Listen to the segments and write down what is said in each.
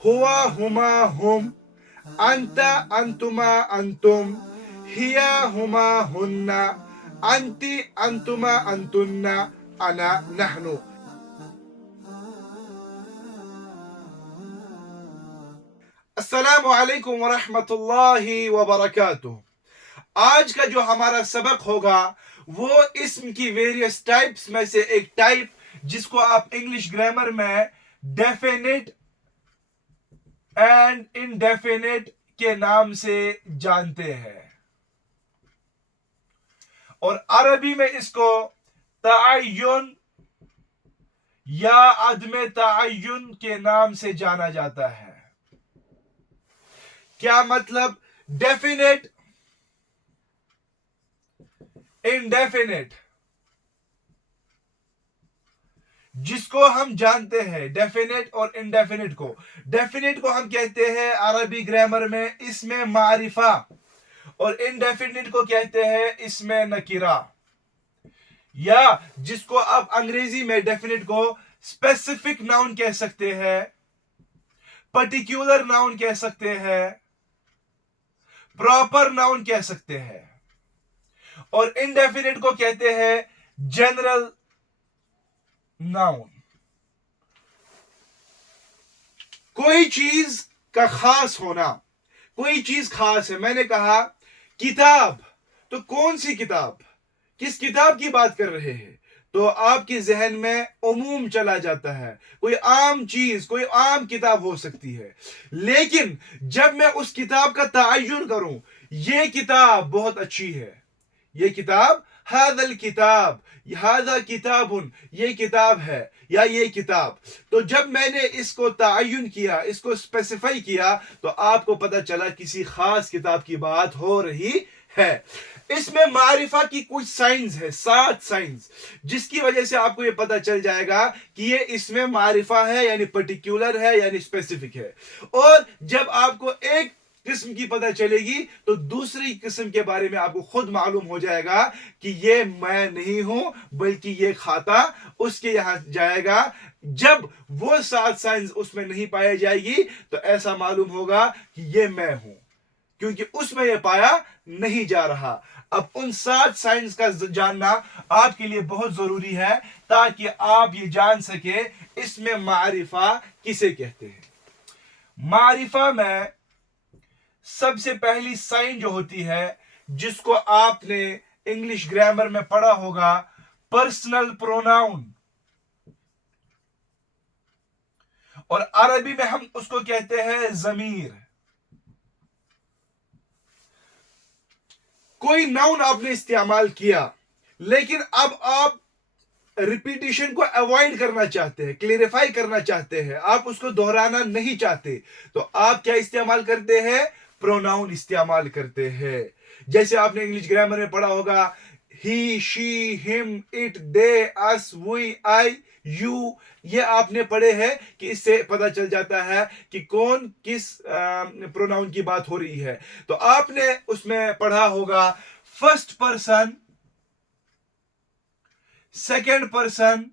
हुआ हुमा हुम, अंता अंतुमा अंतुम, हिया हुमा हुन्ना, अंती अंतुमा अंतुन्ना, अना नहनु। अस्सलामु अलैकुम वरहमतुल्लाहि वबरकातुह। आज का जो हमारा सबक होगा वो इस्म की वेरियस टाइप्स में से एक टाइप, जिसको आप इंग्लिश ग्रामर में डेफिनेट एंड इनडेफिनेट के नाम से जानते हैं, और अरबी में इसको तअय्युन या अदम तअय्युन के नाम से जाना जाता है। क्या मतलब? डेफिनेट, इनडेफिनेट, जिसको हम जानते हैं डेफिनेट और इनडेफिनेट को। डेफिनेट को हम कहते हैं अरबी ग्रामर में इसमें मारिफा, और इनडेफिनेट को कहते हैं इसमें नकीरा, या जिसको आप अंग्रेजी में डेफिनेट को स्पेसिफिक नाउन कह सकते हैं, पर्टिकुलर नाउन कह सकते हैं, प्रॉपर नाउन कह सकते हैं, और इनडेफिनेट को कहते हैं जनरल नाउन। कोई चीज का खास होना, कोई चीज खास है। मैंने कहा किताब, तो कौन सी किताब, किस किताब की बात कर रहे हैं? तो आपके जहन में उमूम चला जाता है, कोई आम चीज, कोई आम किताब हो सकती है। लेकिन जब मैं उस किताब का तअय्युन करूं, ये किताब बहुत अच्छी है, ये किताब, हादल किताब, हादा किताबुन, ये किताब है, या ये किताब, तो जब मैंने इसको तअय्युन किया, इसको स्पेसिफाई किया, तो आपको पता चला किसी खास किताब की बात हो रही है। इसमें मारिफा की कुछ साइंस है, 7 साइंस, जिसकी वजह से आपको यह पता चल जाएगा कि ये इसमें मारिफा है, यानी पर्टिकुलर है, यानी स्पेसिफिक है। और जब आपको एक किस्म की पता चलेगी, तो दूसरी किस्म के बारे में आपको खुद मालूम हो जाएगा कि ये मैं नहीं हूं, बल्कि ये खाता उसके यहां जाएगा। जब वो 7 साइंस उसमें नहीं पाई जाएगी, तो ऐसा मालूम होगा कि ये मैं हूं, क्योंकि उसमें यह पाया नहीं जा रहा। अब उन 7 साइंस का जानना आपके लिए बहुत जरूरी है, ताकि आप ये जान सके इसमें मारिफा किसे कहते हैं। मारिफा में सबसे पहली साइन जो होती है, जिसको आपने इंग्लिश ग्रामर में पढ़ा होगा, पर्सनल प्रोनाउन, और अरबी में हम उसको कहते हैं जमीर। कोई नाउन आपने इस्तेमाल किया, लेकिन अब आप रिपीटिशन को अवॉइड करना चाहते हैं, क्लेरिफाई करना चाहते हैं, आप उसको दोहराना नहीं चाहते, तो आप क्या इस्तेमाल करते हैं? प्रोनाउन इस्तेमाल करते हैं। जैसे आपने इंग्लिश ग्रामर में पढ़ा होगा, he, she, him, it, they, us, we, I, you, ये आपने पढ़े हैं कि इससे पता चल जाता है कि कौन किस प्रोनाउन की बात हो रही है। तो आपने उसमें पढ़ा होगा first person, second person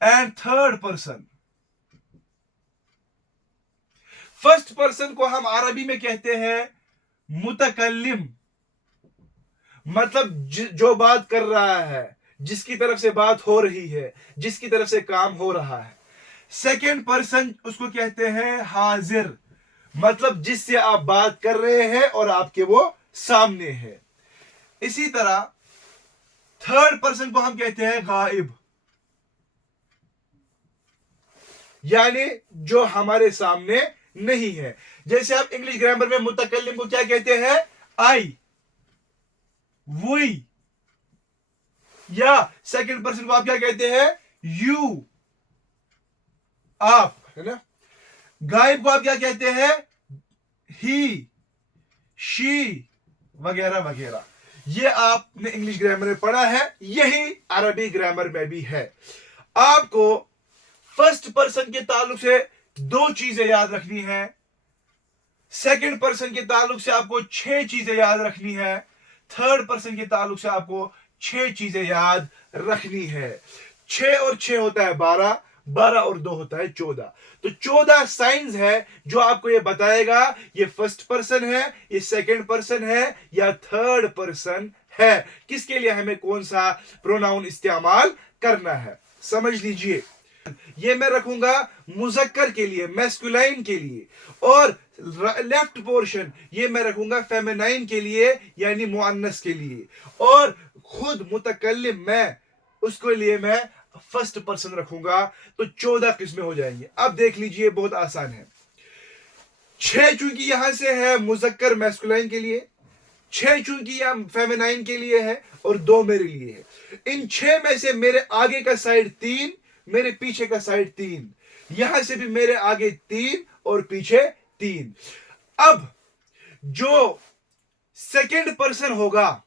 and third person. First person को हम अरबी में कहते हैं मुतकल्लिम, मतलब जो बात कर रहा है, जिसकी तरफ से बात हो रही है, जिसकी तरफ से काम हो रहा है। सेकेंड पर्सन उसको कहते हैं हाजिर, मतलब जिससे आप बात कर रहे हैं और आपके वो सामने है। इसी तरह थर्ड पर्सन को हम कहते हैं गायब, यानी जो हमारे सामने नहीं है। जैसे आप इंग्लिश ग्रामर में मुतकल्लिम को क्या कहते हैं? आई, वी, या सेकंड पर्सन को आप क्या कहते हैं? यू, आप, है ना। गायब को आप क्या कहते हैं? ही, शी, वगैरह वगैरह। ये आपने इंग्लिश ग्रामर में पढ़ा है, यही अरबी ग्रामर में भी है। आपको फर्स्ट पर्सन के ताल्लुक से 2 चीजें याद रखनी है, सेकंड पर्सन के ताल्लुक से आपको 6 चीजें याद रखनी है, थर्ड पर्सन के ताल्लुक से आपको 6 चीजें याद रखनी है। 6 और 6 होता है 12, 12 और 2 होता है 14। तो 14 साइंस है जो आपको ये बताएगा ये फर्स्ट पर्सन है, ये सेकंड पर्सन है या थर्ड पर्सन है, किसके लिए हमें कौन सा प्रोनाउन इस्तेमाल करना है। समझ लीजिए, ये मैं रखूंगा मुजक्कर के लिए, मैस्कुलाइन के लिए, और लेफ्ट पोर्शन ये मैं रखूंगा फेमिनाइन के लिए यानी मुअन्नस के लिए, और खुद मुतकल्लिम मैं उसके लिए मैं फर्स्ट पर्सन रखूंगा। तो 14 किस्में हो जाएंगी। अब देख लीजिए, बहुत आसान है। 6 चूंकि यहां से है मुजक्कर मैस्कुलाइन के लिए, 6 चूंकि यहां फेमिनाइन के लिए है, और 2 मेरे लिए है। इन 6 में से मेरे आगे का साइड 3, मेरे पीछे का साइड 3, यहां से भी मेरे आगे 3 और पीछे 3। अब जो सेकंड पर्सन होगा,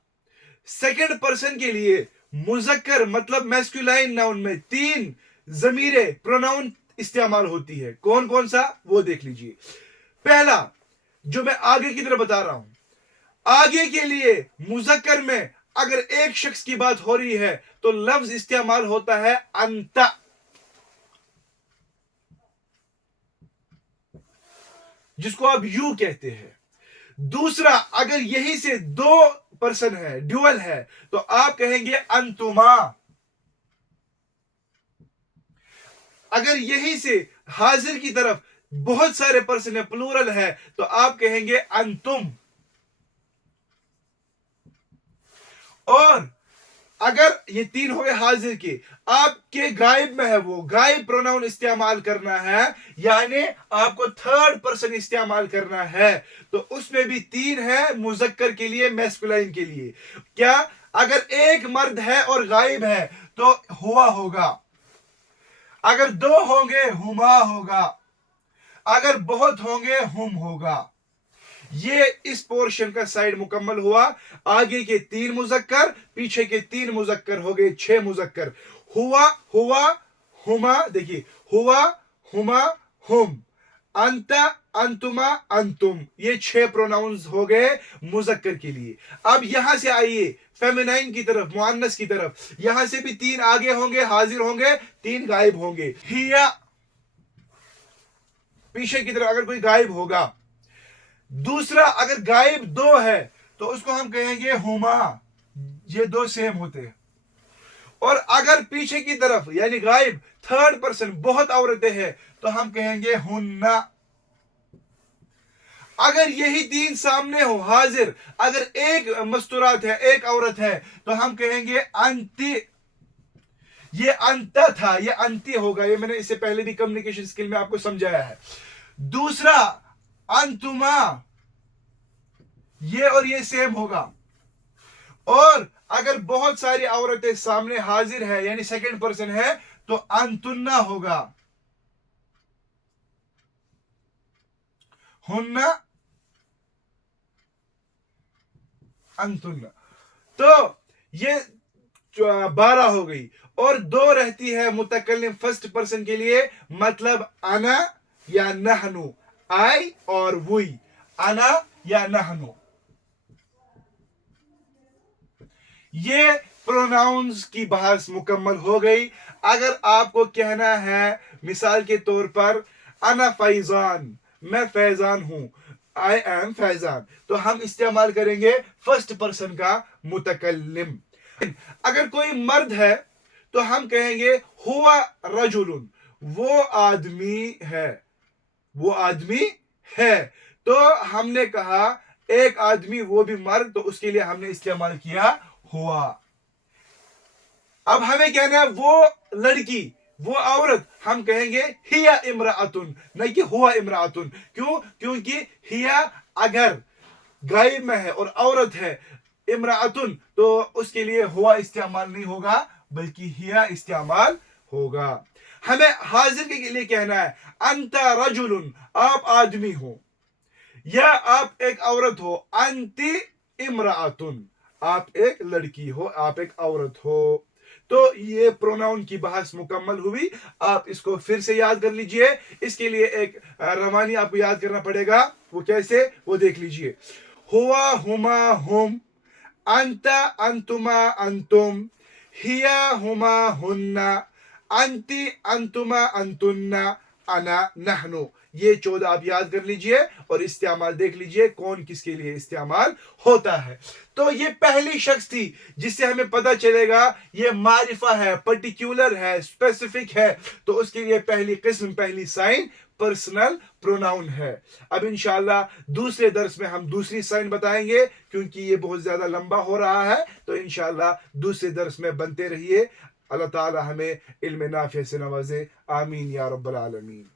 सेकंड पर्सन के लिए मुजक्कर मतलब मैस्कुलाइन नाउन में 3 जमीरे प्रोनाउन इस्तेमाल होती है। कौन कौन सा वो देख लीजिए। पहला जो मैं आगे की तरफ बता रहा हूं, आगे के लिए मुजक्कर में अगर एक शख्स की बात हो रही है तो लफ्ज इस्तेमाल होता है अंता, जिसको आप यू कहते हैं। दूसरा, अगर यही से 2 पर्सन है, ड्यूअल है, तो आप कहेंगे अंतुमा। अगर यही से हाजिर की तरफ बहुत सारे पर्सन है, प्लूरल है, तो आप कहेंगे अंतुम। और अगर ये 3 हो गए हाजिर के, आपके गायब में है, वो गायब प्रोनाउन इस्तेमाल करना है, यानी आपको थर्ड पर्सन इस्तेमाल करना है, तो उसमें भी 3 है मुजक्कर के लिए, मैस्कुलाइन के लिए। क्या? अगर एक मर्द है और गायब है तो हुआ होगा, अगर 2 होंगे हुमा होगा, अगर बहुत होंगे हुम होगा। ये इस पोर्शन का साइड मुकम्मल हुआ। आगे के 3 मुजक्कर, पीछे के 3 मुजक्कर, हो गए 6 मुजक्कर। हुआ, हुआ, हुमा, देखिए हुआ, हुमा, हुम, अंता, अंतुमा, अंतुम, ये 6 प्रोनाउंस हो गए मुजक्कर के लिए। अब यहां से आइए फेमिनाइन की तरफ, मुअन्नस की तरफ। यहां से भी 3 आगे होंगे, हाजिर होंगे, 3 गायब होंगे। हिया, पीछे की तरफ अगर कोई गायब होगा। दूसरा, अगर गायब 2 है तो उसको हम कहेंगे हुमा, ये 2 सेम होते हैं। और अगर पीछे की तरफ यानी गायब थर्ड पर्सन बहुत औरतें हैं तो हम कहेंगे हुन्ना। अगर यही 3 सामने हो हाजिर, अगर एक मस्तूरात है, एक औरत है, तो हम कहेंगे अंति। ये अंता था, ये अंति होगा। ये मैंने इससे पहले भी कम्युनिकेशन स्किल में आपको समझाया है। दूसरा, अंतुमा, ये और ये सेम होगा। और अगर बहुत सारी औरतें सामने हाजिर है यानी सेकंड पर्सन है तो अंतुन्ना होगा, हुन्ना, अंतुन्ना। तो ये 12 हो गई। और 2 रहती है मुतकल्लिम फर्स्ट पर्सन के लिए, मतलब अना या नहनु, आई और वुई, अना या नहनु। ये प्रोनाउंस की बहस मुकम्मल हो गई। अगर आपको कहना है मिसाल के तौर पर अना फैजान, मैं फैजान हूं, आई एम फैजान, तो हम इस्तेमाल करेंगे फर्स्ट पर्सन का मुतकल्लिम। अगर कोई मर्द है तो हम कहेंगे हुआ रजुलुन, वो आदमी है, वो आदमी है। तो हमने कहा एक आदमी, वो भी मर्द, तो उसके लिए हमने इस्तेमाल किया हुआ। अब हमें कहना है वो लड़की, वो औरत, हम कहेंगे हिया इमराअतुन, नहीं कि हुआ इमराअतुन। क्यों? क्योंकि हिया अगर गायब में है और औरत है, इमराअतुन, तो उसके लिए हुआ इस्तेमाल नहीं होगा बल्कि हिया इस्तेमाल होगा। हमें हाजिर के लिए कहना है अंता रजुलुन, आप आदमी हो, या आप एक औरत हो, अंती इमराअतुन, आप एक लड़की हो, आप एक औरत हो। तो ये प्रोनाउन की बहस मुकम्मल हुई। आप इसको फिर से याद कर लीजिए। इसके लिए एक रवानी आपको याद करना पड़ेगा, वो कैसे, वो देख लीजिए। हुआ, हुमा, हुम, अंता, अंतुमा, अंतुम, हिया, हुमा, हुन्ना, अंति, अंतुमा, अंतुन्ना, अना, नहनु। ये 14 आप याद कर लीजिए और इस्तेमाल देख लीजिए कौन किसके लिए इस्तेमाल होता है। तो ये पहली शख्स थी जिससे हमें पता चलेगा ये मारिफा है, पर्टिकुलर है, स्पेसिफिक है। तो उसके लिए पहली किस्म, पहली साइन पर्सनल प्रोनाउन है। अब इंशाल्लाह दूसरे दर्स में हम दूसरी साइन बताएंगे क्योंकि ये बहुत ज्यादा लंबा हो रहा है। तो इंशाल्लाह दूसरे दर्स में बनते रहिए। अल्लाह ताला हमें इल्म नाफिय से नवाजे। आमीन या रब्बल आलमीन।